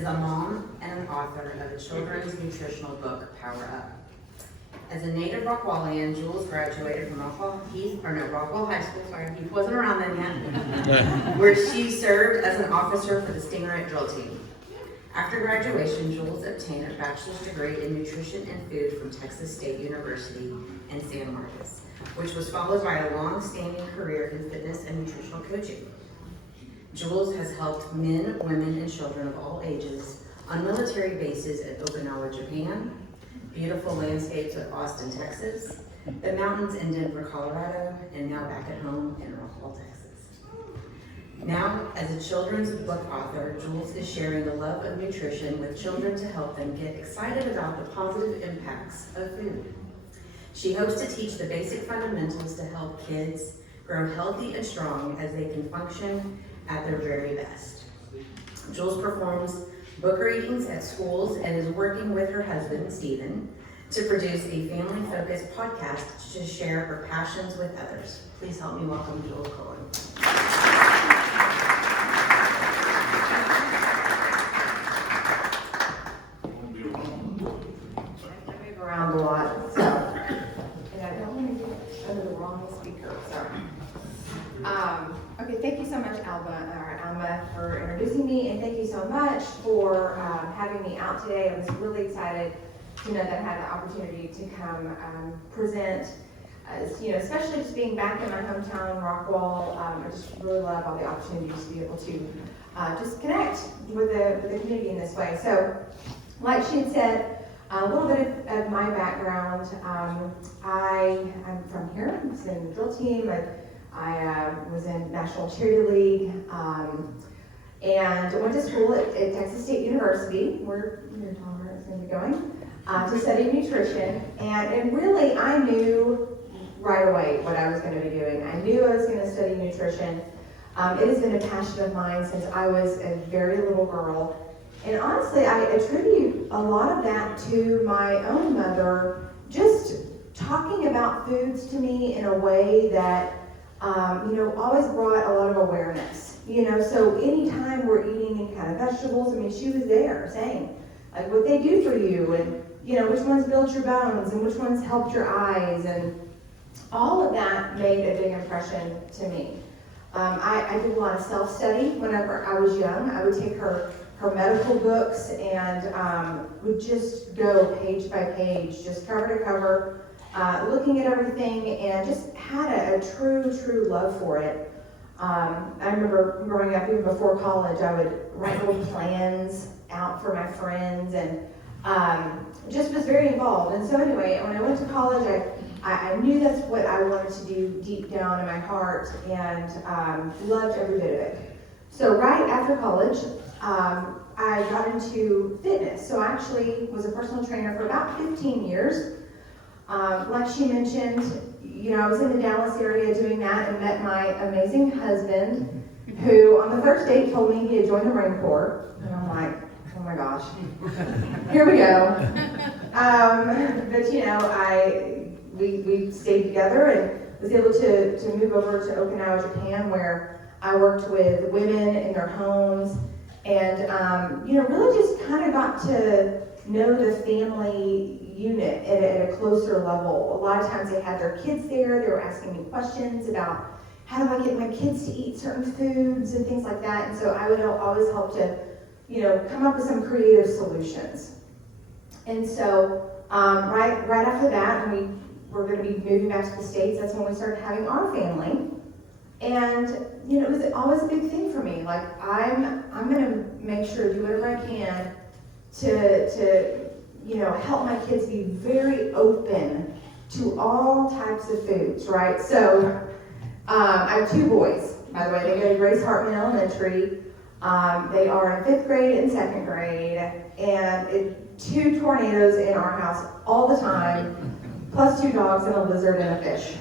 is a mom and an author of a children's nutritional book, Power Up. As a native Rockwallian, Jules graduated from Rockwall High School, sorry, he wasn't around then yet, where she served as an officer for the Stingray drill team. After graduation, Jules obtained a bachelor's degree in nutrition and food from Texas State University in San Marcos, which was followed by a long-standing career in fitness and nutritional coaching. Jules has helped men, women, and children of all ages on military bases in Okinawa, Japan, beautiful landscapes of Austin, Texas, the mountains in Denver, Colorado, and now back at home in Rockwall, Texas. Now, as a children's book author, Jules is sharing the love of nutrition with children to help them get excited about the positive impacts of food. She hopes to teach the basic fundamentals to help kids grow healthy and strong as they can function at their very best. Jules performs book readings at schools and is working with her husband, Stephen, to produce a family-focused podcast to share her passions with others. Please help me welcome Jules Cohen. I move around a lot, so, and I don't want to get under the wrong speaker, sorry. Okay, thank you so much, Alma, for introducing me, and thank you so much for having me out today. I was really excited to know that I had the opportunity to come present. Especially just being back in my hometown, Rockwall. I just really love all the opportunities to be able to just connect with the community in this way. So, like she had said, a little bit of my background. I'm from here. I was in the drill team. I was in National Cheerleading League, and went to school at Texas State University, where your tolerance is going to be going, to study nutrition. And really, I knew right away what I was going to be doing. I knew I was going to study nutrition. It has been a passion of mine since I was a very little girl. And honestly, I attribute a lot of that to my own mother just talking about foods to me in a way that always brought a lot of awareness, so anytime we're eating any kind of vegetables, she was there saying, like, what they do for you, and, which ones build your bones, and which ones help your eyes, and all of that made a big impression to me. I did a lot of self-study whenever I was young. I would take her medical books and would just go page by page, just cover to cover, looking at everything, and just had a true love for it. I remember growing up, even before college, I would write little plans out for my friends, and just was very involved. And so anyway, when I went to college, I knew that's what I wanted to do deep down in my heart, and loved every bit of it. So right after college, I got into fitness. So I actually was a personal trainer for about 15 years. Like she mentioned, I was in the Dallas area doing that and met my amazing husband, who on the first date told me he had joined the Marine Corps. And I'm like, oh my gosh, here we go. But we stayed together and was able to move over to Okinawa, Japan, where I worked with women in their homes, and really just kind of got to know the family unit at a closer level. A lot of times they had their kids there. They were asking me questions about how do I get my kids to eat certain foods and things like that. And so I would always help to, come up with some creative solutions. And so right after that, when we were going to be moving back to the States, that's when we started having our family. And it was always a big thing for me. Like, I'm going to make sure to do whatever I can to help my kids be very open to all types of foods, right? So I have two boys, by the way. They go to Grace Hartman Elementary. They are in 5th grade and 2nd grade, and 2 tornadoes in our house all the time, plus 2 dogs and a lizard and a fish.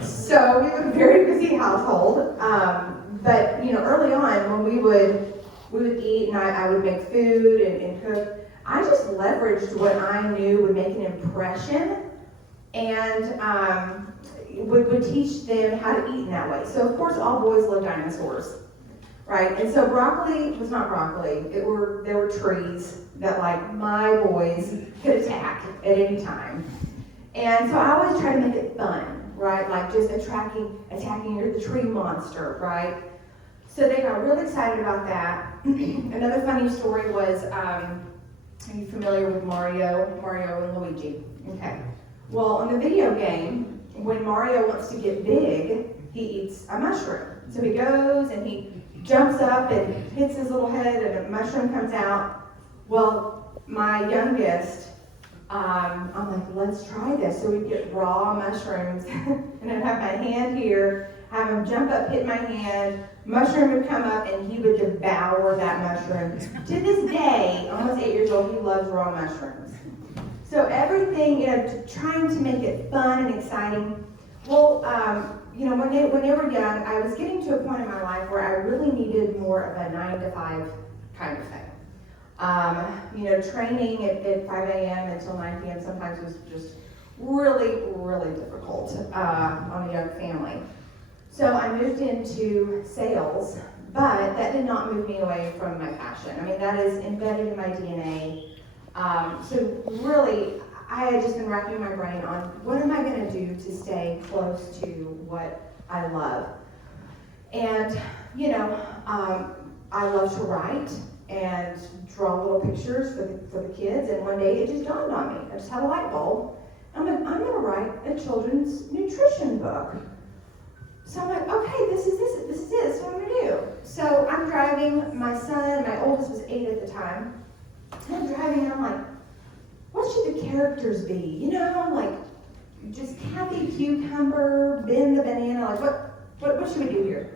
So we have a very busy household. But early on, when we would eat and I would make food and cook, I just leveraged what I knew would make an impression, and would teach them how to eat in that way. So of course all boys love dinosaurs, right? And so broccoli was not broccoli. There were trees that like my boys could attack at any time. And so I always try to make it fun, right? Like just attacking the tree monster, right? So they got really excited about that. Another funny story was, are you familiar with Mario and Luigi? Okay. Well, in the video game, when Mario wants to get big, he eats a mushroom. So he goes and he jumps up and hits his little head and a mushroom comes out. Well, my youngest, I'm like, let's try this. So we get raw mushrooms and I'd have my hand here, have him jump up, hit my hand, mushroom would come up and he would devour that mushroom. To this day, almost 8 years old, he loves raw mushrooms. So everything, trying to make it fun and exciting. Well, when they were young, I was getting to a point in my life where I really needed more of a 9 to 5 kind of thing. Training at 5 a.m. until 9 p.m. sometimes was just really, really difficult on a young family. So I moved into sales, but that did not move me away from my passion. I mean, that is embedded in my DNA. So really, I had just been racking my brain on what am I going to do to stay close to what I love. And, I love to write and draw little pictures for the kids. And one day it just dawned on me. I just had a light bulb. I'm going to write a children's nutrition book. So I'm like, okay, this is what I'm going to do. So I'm driving, my son, my oldest was 8 at the time. And I'm driving and I'm like, what should the characters be? Like just Kathy Cucumber, Ben the Banana, like what should we do here?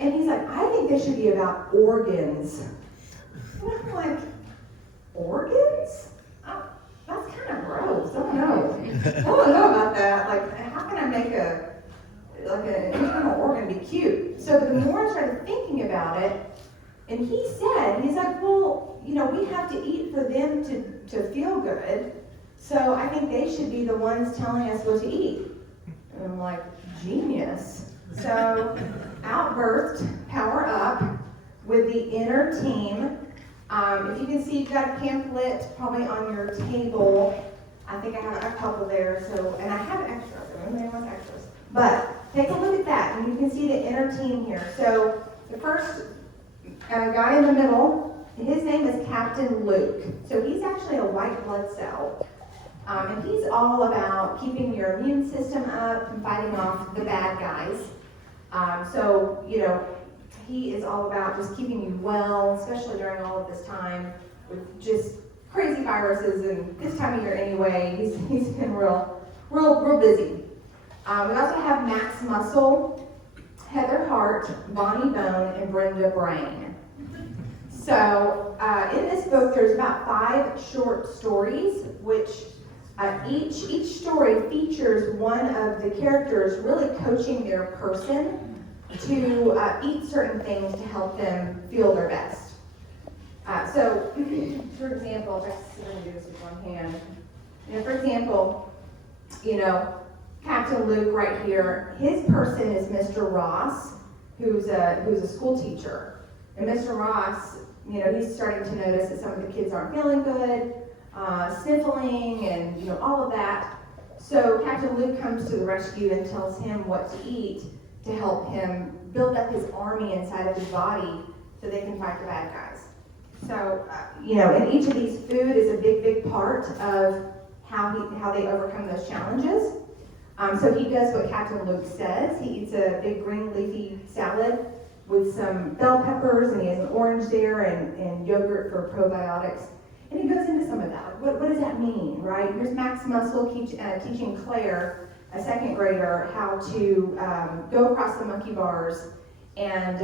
And he's like, I think they should be about organs. And I'm like, organs? Oh, that's kind of gross. I don't know about that. Like, how can I make an internal organ be cute? So the more I started thinking about it, and he's like, well, we have to eat for them to feel good. So I think they should be the ones telling us what to eat. And I'm like, genius. So outburst, power up with the inner team. If you can see, you've got a pamphlet probably on your table. I think I have a couple there. So, and I have extras. Everybody wants extras. But take a look at that, and you can see the inner team here. So the first guy in the middle, his name is Captain Luke. So he's actually a white blood cell. And he's all about keeping your immune system up and fighting off the bad guys. He is all about just keeping you well, especially during all of this time with just crazy viruses and this time of year anyway. He's been real busy. We also have Max Muscle, Heather Hart, Bonnie Bone, and Brenda Brain. So in this book, there's about 5 short stories, which each story features one of the characters really coaching their person to eat certain things to help them feel their best. So, for example, if I can do this with one hand. For example, Captain Luke right here, his person is Mr. Ross, who's a school teacher. And Mr. Ross, he's starting to notice that some of the kids aren't feeling good, sniffling and all of that. So Captain Luke comes to the rescue and tells him what to eat to help him build up his army inside of his body so they can fight the bad guys. So, and each of these food is a big part of how they overcome those challenges. So he does what Captain Luke says. He eats a big green leafy salad with some bell peppers, and he has an orange there and yogurt for probiotics. And he goes into some of that. What does that mean, right? Here's Max Muscle teaching Claire, a second grader, how to go across the monkey bars and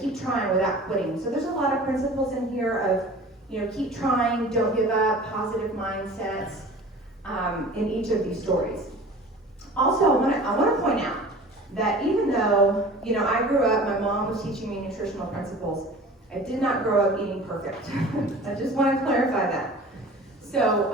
keep trying without quitting. So there's a lot of principles in here of keep trying, don't give up, positive mindsets in each of these stories. Also, I want to point out that even though I grew up, my mom was teaching me nutritional principles. I did not grow up eating perfect. I just want to clarify that. So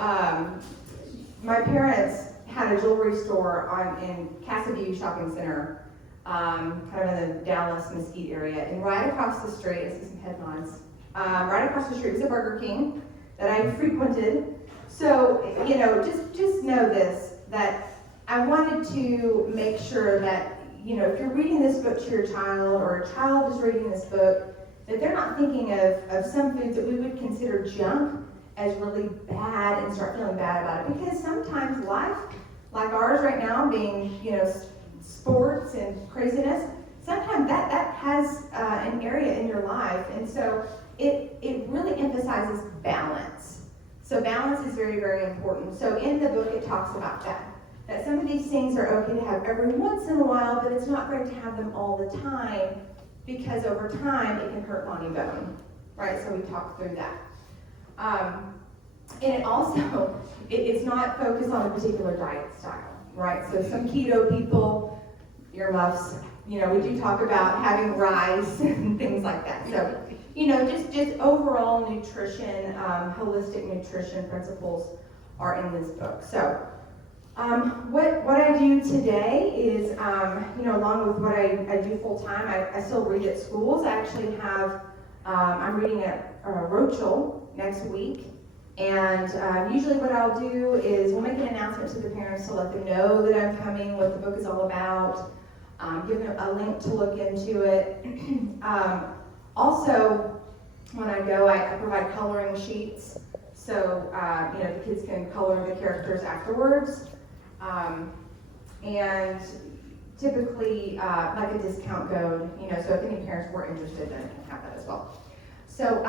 my parents had a jewelry store in Casa View Shopping Center kind of in the Dallas Mesquite area. And right across the street, I see some headlines, right across the street was a Burger King that I frequented. So, just know this, that I wanted to make sure that, if you're reading this book to your child, or a child is reading this book, that they're not thinking of some foods that we would consider junk as really bad and start feeling bad about it. Because sometimes life, like ours right now, being, sports and craziness, sometimes that has an area in your life. And so it really emphasizes balance. So balance is very, very important. So in the book, it talks about that some of these things are okay to have every once in a while, but it's not great to have them all the time, because over time it can hurt body bone, right? So we talked through that. And it also, it's not focused on a particular diet style, right? So some keto people, earmuffs, we do talk about having rice and things like that. So, just overall nutrition, holistic nutrition principles are in this book. So, what I do today is, along with what I do full time, I still read at schools. I actually have, I'm reading at Rockwall next week. And usually what I'll do is we'll make an announcement to the parents to let them know that I'm coming, what the book is all about, give them a link to look into it. Also, when I go, I provide coloring sheets, so the kids can color the characters afterwards. And typically, like a discount code, so if any parents were interested, then I can have that as well. So,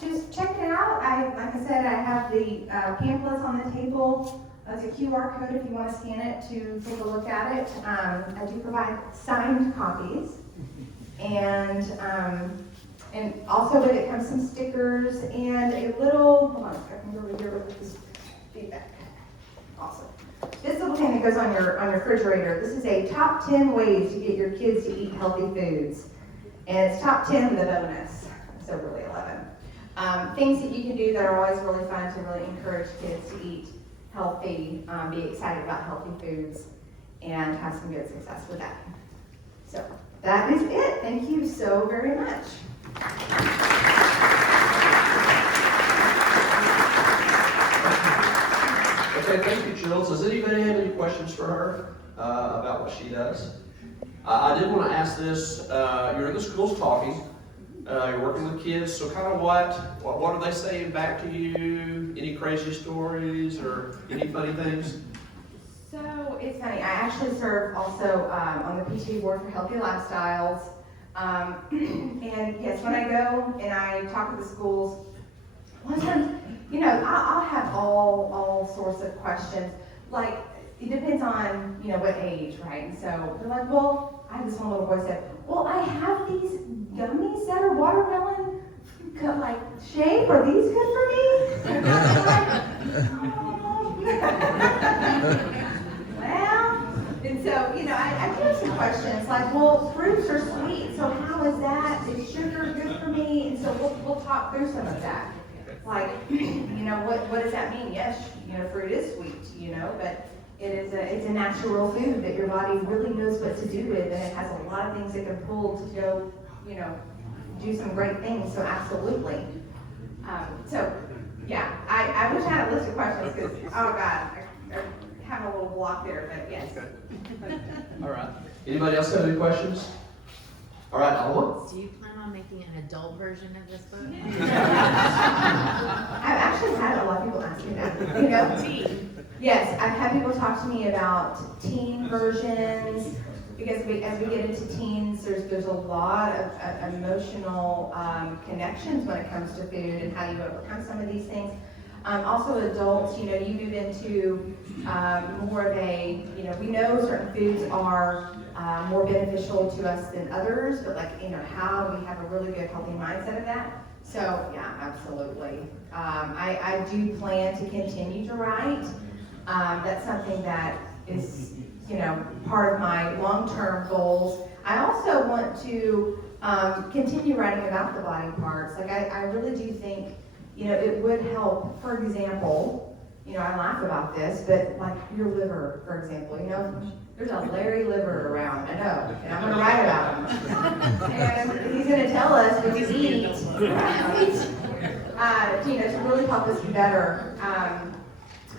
just check it out. Like I said, I have the pamphlets on the table. That's a QR code if you want to scan it to take a look at it. I do provide signed copies. And also with it comes some stickers and a little, hold on, I can go over here with this feedback. Awesome. This little thing that goes on your refrigerator, this is a top 10 ways to get your kids to eat healthy foods. And it's top 10 with a bonus, so really 11. Things that you can do that are always really fun to really encourage kids to eat healthy, be excited about healthy foods, and have some good success with that. So that is it. Thank you so very much. Okay, thank you, Jules. Does anybody have any questions for her about what she does? I did want to ask this. You're in the schools talking. You're working with kids. So kind of what are they saying back to you? Any crazy stories or any funny things? So it's funny. I actually serve also on the PTA board for Healthy Lifestyles. And yes, when I go and I talk to the schools, I'll have all sorts of questions. Like, it depends on, what age, right? And so they're like, well, I had this one little boy said, well, I have these gummies that are watermelon shape. Are these good for me? And I'm like, oh. Well, and so, I do have some questions like, well, fruits are sweet, so how is that? Is sugar good for me? And so we'll talk through some of that. Like, what does that mean? Yes, fruit is sweet, but it's a natural food that your body really knows what to do with, and it has a lot of things it can pull to go, do some great things, so absolutely. I wish I had a list of questions, because, oh God, I have a little block there, but yes. All right. Anybody else have any questions? All right, Alma. Do you plan on making an adult version of this book? I've actually had a lot of people ask me that. Teen. Yes, I've had people talk to me about teen versions, because as we get into teens, there's a lot of emotional connections when it comes to food and how you overcome some of these things. Also adults, you move into more of a, we know certain foods are more beneficial to us than others, but how do we have a really good healthy mindset of that? So yeah, absolutely. I do plan to continue to write. That's something that is, part of my long-term goals. I also want to continue writing about the body parts. I really do think, it would help. For example, you know, I laugh about this, but like your liver, for example, you know, there's a Larry liver around, I know, and I'm gonna write about him. And he's gonna tell us what to eat, right? You know, to really help us be better.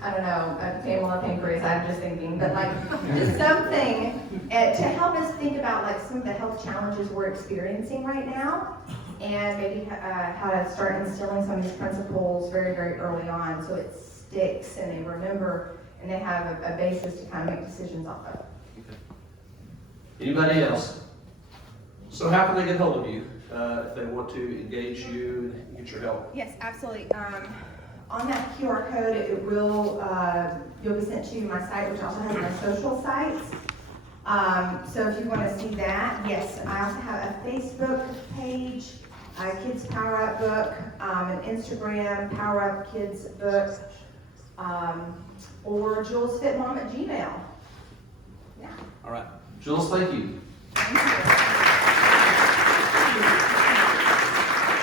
I don't know, Pamela pancreas, I'm just thinking, but like, just something to help us think about like some of the health challenges we're experiencing right now, and maybe how to start instilling some of these principles very, very early on, so it sticks and they remember and they have a basis to kind of make decisions off of. Anybody else? So how can they get hold of you if they want to engage you and get your help? Yes, absolutely. On that QR code, it will, you'll be sent to my site, which also has my social sites. So if you want to see that, yes, I also have a Facebook page, a Kids Power Up book, an Instagram Power Up Kids book, or JulesFitMom@gmail.com. Yeah. All right. Jules, thank you. Thank you.